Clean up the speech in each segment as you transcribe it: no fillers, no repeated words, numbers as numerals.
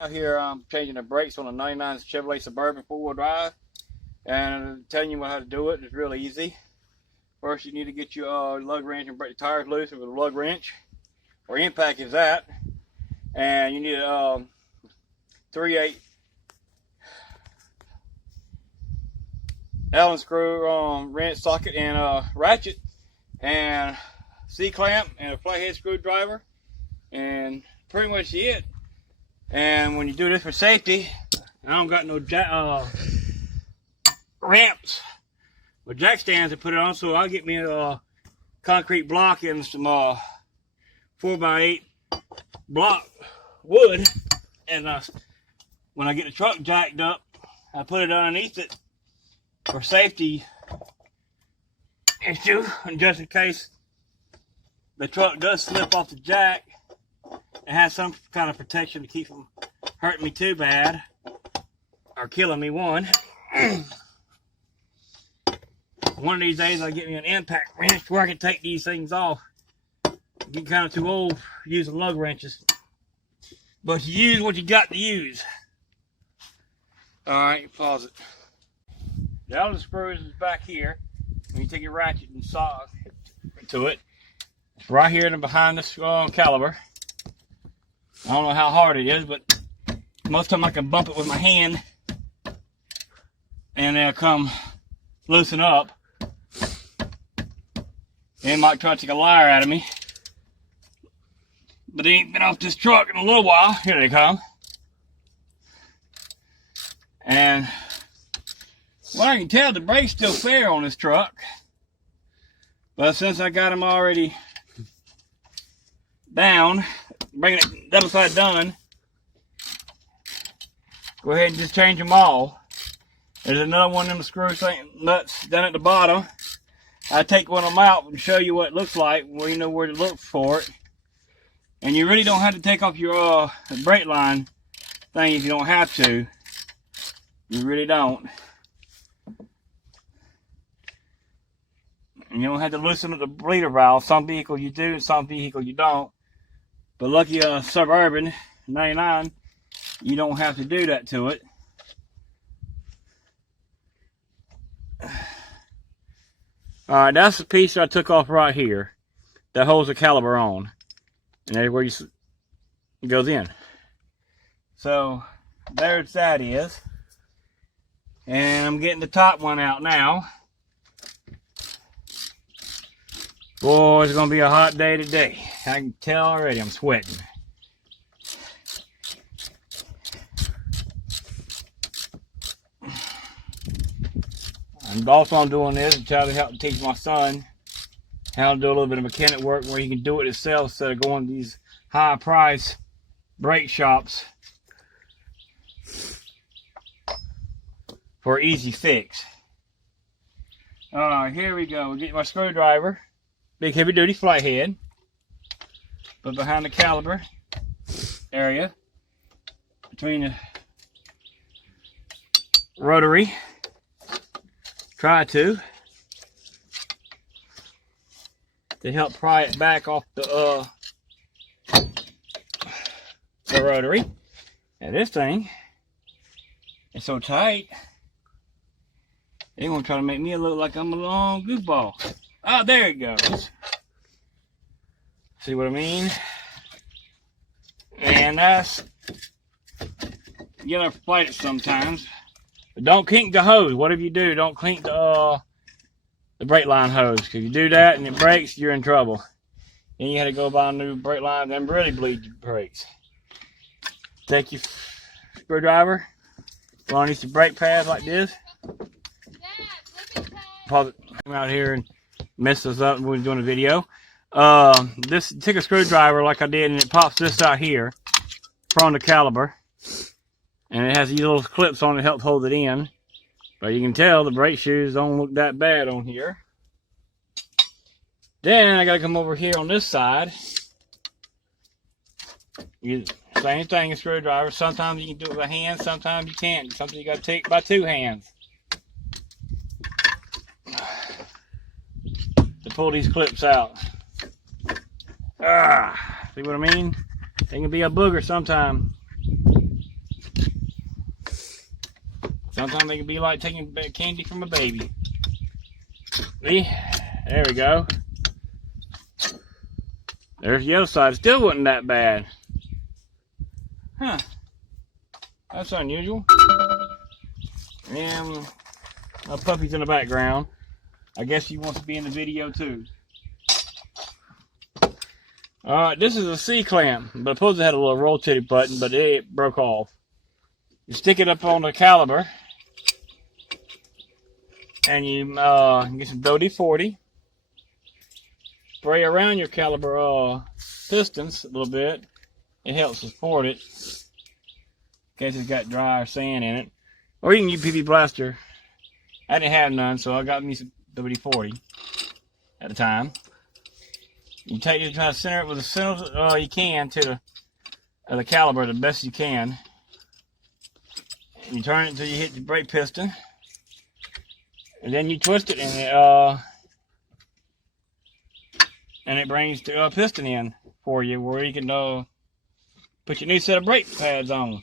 Out here I'm changing the brakes on a 99 Chevrolet Suburban 4-wheel drive, and I'm telling you how to do it. It's really easy. First you need to get your lug wrench and break the tires loose with a lug wrench, or impact is that, and you need a 3/8 Allen screw wrench socket and ratchet and C-clamp and a flathead screwdriver, and pretty much it. And when you do this for safety, I don't got no ramps or jack stands to put it on, so I'll get me a concrete block and some 4x8 block wood, and when I get the truck jacked up, I put it underneath it for safety issue, and just in case the truck does slip off the jack, it has some kind of protection to keep from hurting me too bad or killing me. One of these days I'll get me an impact wrench where I can take these things off. I'm getting kind of too old using lug wrenches, but you use what you got to use. Alright, pause it. The Allen screws is back here. When you take your ratchet and saw to it, it's right here and behind this caliper. I don't know how hard it is, but most of the time I can bump it with my hand and they'll come loosen up. They might try to take a liar out of me, but they ain't been off this truck in a little while. Here they come. And well, I can tell the brake's still fair on this truck, but since I got them already down, bringing it double side done, go ahead and just change them all. There's another one of them screw nuts down at the bottom. I take one of them out and show you what it looks like, where you know where to look for it. And you really don't have to take off your brake line thing if you don't have to. You really don't. And you don't have to loosen up the bleeder valve. Some vehicles you do, and some vehicles you don't. But lucky Suburban 99, you don't have to do that to it. Alright, that's the piece I took off right here that holds the caliper on. And that's where it goes in. So, there's that is. And I'm getting the top one out now. Boy, it's going to be a hot day today. I can tell already, I'm sweating. And also I'm doing this to try to help teach my son how to do a little bit of mechanic work where he can do it himself instead of going to these high price brake shops for an easy fix. Alright, here we go. We get my screwdriver. Big heavy duty flathead, but behind the caliper area, between the rotary, try to help pry it back off the rotary. And this thing is so tight, they're gonna try to make me look like I'm a long goofball. Oh, there it goes. See what I mean? And that's, you gotta fight it sometimes. But don't kink the hose. Whatever you do, don't kink the brake line hose. Because you do that and it breaks, you're in trouble. Then you had to go buy a new brake line and really bleed your brakes. Take your screwdriver, go underneath the brake pads like this. Pause it out here and mess us up when we're doing a video. This, take a screwdriver like I did, and it pops this out here from the caliper, and it has these little clips on it to help hold it in. But you can tell the brake shoes don't look that bad on here. Then I gotta come over here on this side. Same thing, a screwdriver. Sometimes you can do it with a hand, sometimes you can't. Sometimes you gotta take by two hands to pull these clips out. See what I mean? They can be a booger sometime. Sometimes they can be like taking candy from a baby. See? There we go. There's the other side. Still wasn't that bad. Huh. That's unusual. And my puppy's in the background. I guess he wants to be in the video too. This is a C-clamp, but supposed to have a little rotating button, but it broke off. You stick it up on the caliper, and you get some WD-40. Spray around your caliper pistons a little bit. It helps support it in case it's got dry or sand in it. Or you can use PP Blaster. I didn't have none, so I got me some WD-40 at the time. You take it, try to center it with the center you can to the caliper the best you can. And you turn it until you hit the brake piston. And then you twist it and it brings the piston in for you where you can put your new set of brake pads on.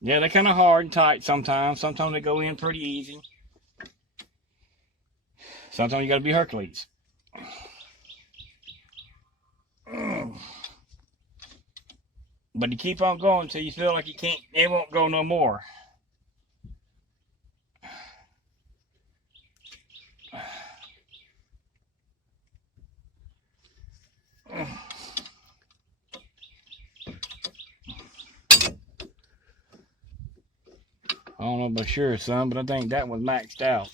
Yeah, they're kind of hard and tight sometimes. Sometimes they go in pretty easy. Sometimes you got to be Hercules. But you keep on going until you feel like you can't, it won't go no more. I don't know about sure, son, but I think that was maxed out.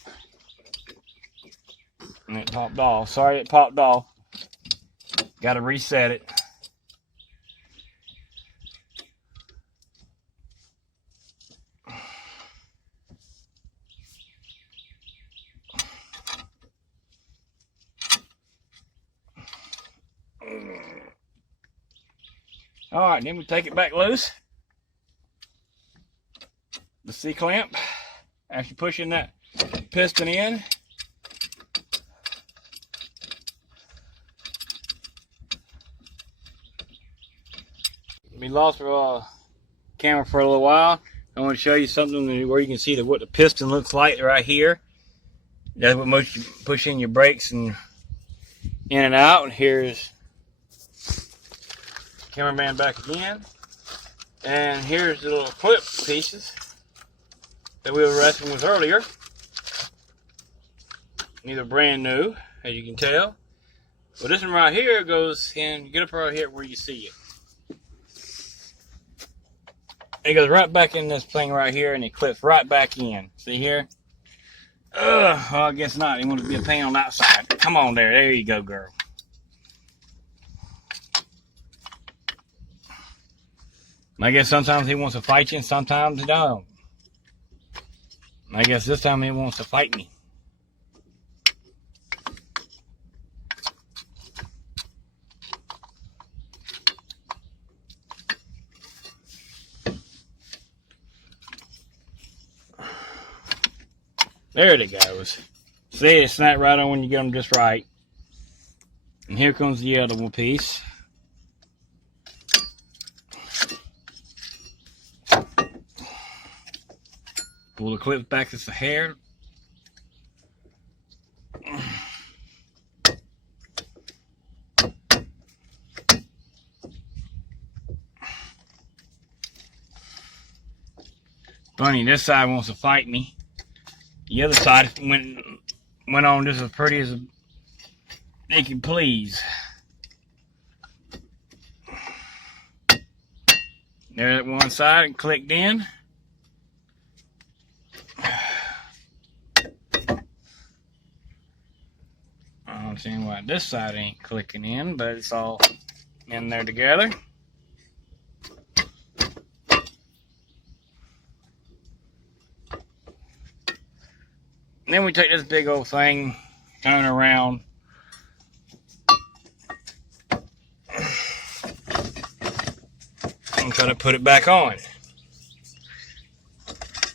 And it popped off. Sorry it popped off. Got to reset it. Alright, then we take it back loose. The C-clamp. After pushing that piston in. Be lost for camera for a little while. I want to show you something where you can see what the piston looks like right here. That's what most you push in your brakes and in and out. And here's cameraman back again. And here's the little clip pieces that we were wrestling with earlier. These are brand new, as you can tell. But this one right here goes in, get up right here where you see it. It goes right back in this thing right here, and it clips right back in. See here? Well, I guess not. You want to be a pain on that side. Come on there. There you go, girl. I guess sometimes he wants to fight you, and sometimes he don't. I guess this time he wants to fight me. There it goes. See, it snapped right on when you get them just right. And here comes the other one piece. Pull the clips back as the hair. Funny, this side wants to fight me. The other side went on just as pretty as they can please. There's one side and clicked in. I don't understand why this side ain't clicking in, but it's all in there together. And then we take this big old thing, turn around, and try to put it back on.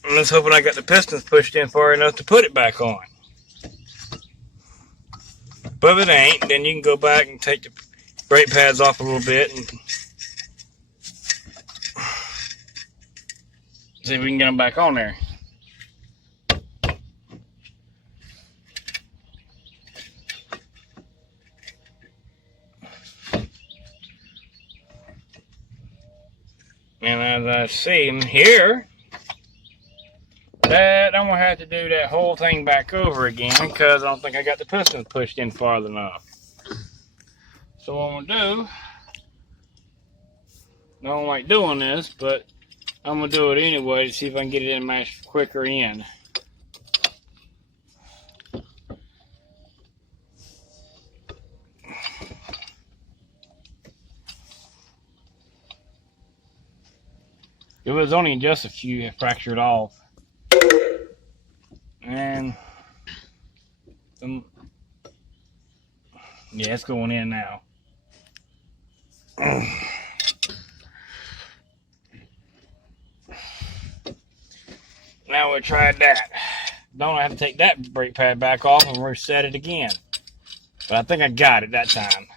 And let's hope I got the pistons pushed in far enough to put it back on. But if it ain't, then you can go back and take the brake pads off a little bit and See if we can get them back on there. And as I see them here, that I'm gonna have to do that whole thing back over again because I don't think I got the pistons pushed in far enough. So what I'm gonna do, I don't like doing this, but I'm gonna do it anyway to see if I can get it in mashed quicker in. It was only just a few fractured off. And yeah, it's going in now. Now we'll try that. Don't have to take that brake pad back off and reset it again. But I think I got it that time.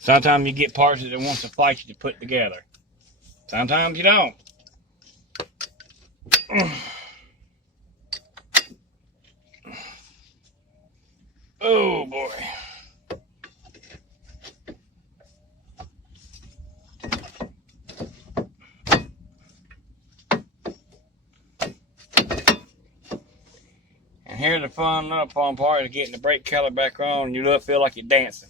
Sometimes you get parts that it wants to fight you to put together. Sometimes you don't. Oh boy. And here's the fun part of getting the brake caliper back on and you feel like you're dancing.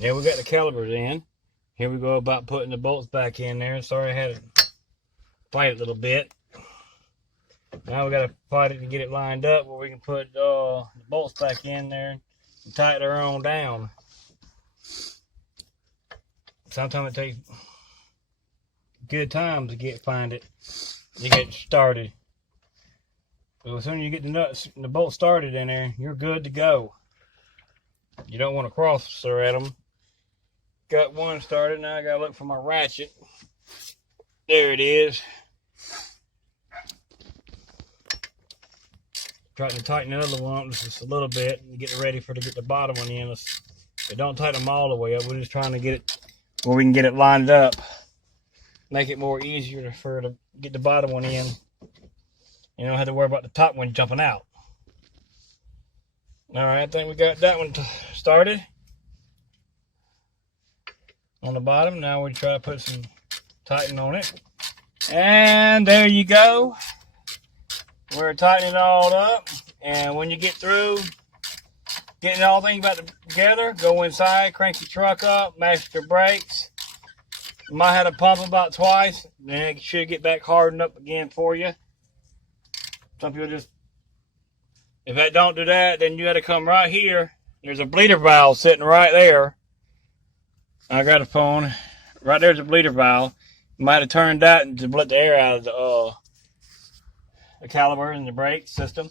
Yeah, we got the calipers in. Here we go about putting the bolts back in there. Sorry I had to fight it a little bit. Now we got to fight it to get it lined up where we can put the bolts back in there and tighten her on down. Sometimes it takes good time to find it to get started. So as soon as you get the nuts and the bolts started in there, you're good to go. You don't want to cross thread them. Got one started, now I gotta look for my ratchet. There it is. Trying to tighten the other one up just a little bit and get it ready to get the bottom one in. But don't tighten them all the way up. We're just trying to get it where we can get it lined up. Make it more easier to get the bottom one in. You don't have to worry about the top one jumping out. Alright, I think we got that one started. On the bottom, now we try to put some tighten on it. And there you go. We're tightening it all up. And when you get through getting all things back together, go inside, crank your truck up, mash your brakes. You might have to pump them about twice. Then it should get back hardened up again for you. Some people just, if that don't do that, then you got to come right here. There's a bleeder valve sitting right there. I got a phone. Right there's a bleeder valve. You might have turned that to let the air out of the caliper and the brake system.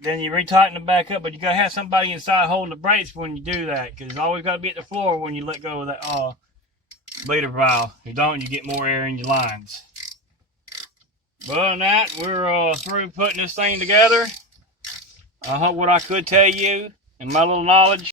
Then you retighten them back up, but you gotta have somebody inside holding the brakes when you do that, because it's always gotta be at the floor when you let go of that bleeder valve. If you don't, you get more air in your lines. But other than that, we're through putting this thing together. I hope what I could tell you and my little knowledge